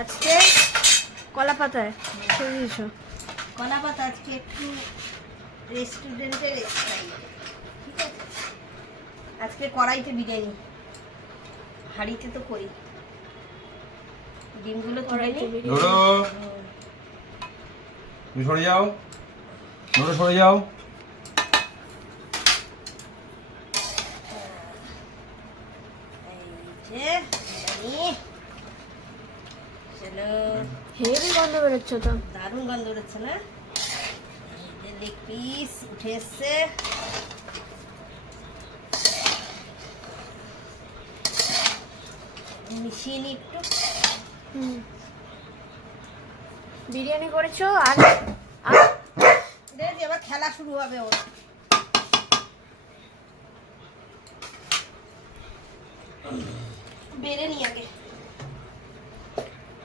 আজকে কলা পাতায় দিয়েছো। কলা পাতা আজকে একটু রেস্টুরেন্টের স্টাইল, ঠিক আছে। আজকে কড়াইতে বিরিয়ানি, হাঁড়িতে তো করি। ডিমগুলো কড়াইতে তুলে বিরিয়ানি। তুমি সরে যাও, সরে যাও। হেভি গন্ধ বেরোচ্ছে তো। দারুণ গন্ধ বেরোচ্ছে না? লেগ পিস উঠে এসছে। মিশিয়ে নি একটু। বিরিয়ানি করেছো আর দেখি আবার খেলা শুরু হবে ওর। বেড়ে নি আগে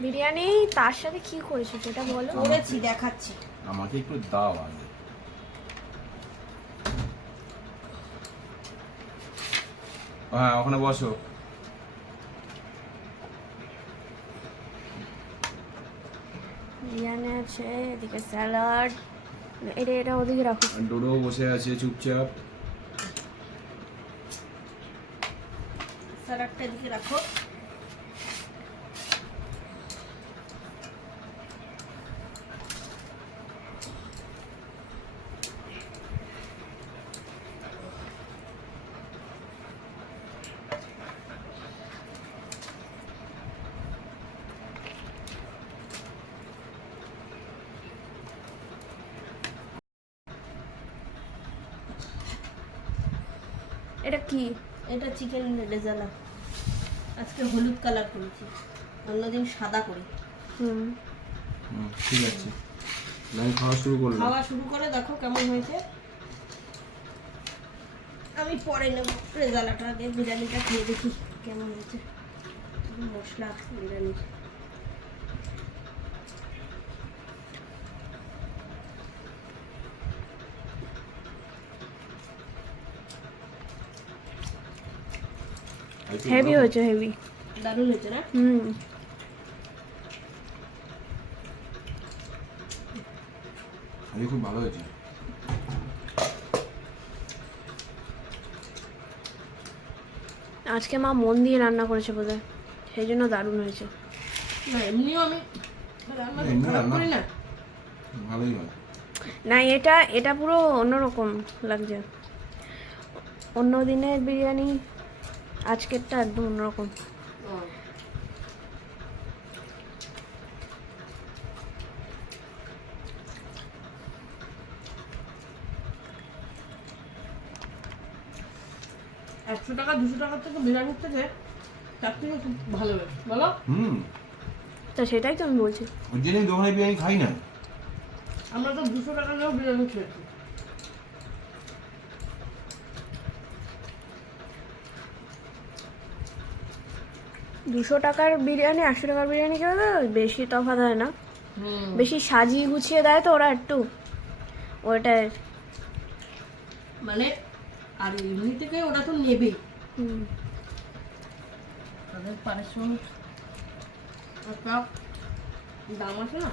বিরিয়ানি, তার সাথে কি করেছো সেটা বলো। করেছি, দেখাচ্ছি। আমাকে একটু দাও আগে। হ্যাঁ, ওখানে বসো। বিরিয়ানি আছে, এদিকে স্যালাড, এটা ওদিকে রাখো। ডোডো বসে আছে চুপচাপ। স্যালাডটা এদিকে রাখো। এটা কি? এটা চিকেন রেজালা। আজকে হলুদ কালার করেছি, অন্যদিন সাদা করি। ঠিক আছে, আমি খাওয়া শুরু করলাম। খাওয়া শুরু করে দেখো কেমন হয়েছে। আমি পরে নেব রেজালাটা, আগে বিরিয়ানিটা খেয়ে দেখি কেমন হয়েছে। মশলা বিরিয়ানির হেভি হয়েছে, হেভি। দারুণ হয়েছে না? খুব ভালো হয়েছে। আজকে মা মন দিয়ে রান্না করেছে বোধহয়, সেই জন্য দারুণ হয়েছে। না এমনিও আমি খারাপ করি না। ভালোই হয় না, এটা পুরো অন্যরকম লাগছে। অন্য দিনের বিরিয়ানি, আজকেরটা একদম অন্যরকম। $100 $200 থেকে বিরিয়ানির থেকে তার থেকে খুব ভালো লাগে, বলো? তা সেটাই তো আমি বলছি। ওই জন্য দোকানে বিরিয়ানি খাই না। আমরা তো $200 নিয়েও বিরিয়ানি খেয়েছি। $200 বিরিয়ানি, $100 বিরিয়ানি খেলে তো বেশি তফাৎ হয় না। বেশি সাজিয়ে গুছিয়ে দেয় তো ওরা একটু, ওইটাই মানে। আর এমনি থেকে ওরা তো নেবেই, তাদের পারিশ্রমিক একটা দাম আছে না।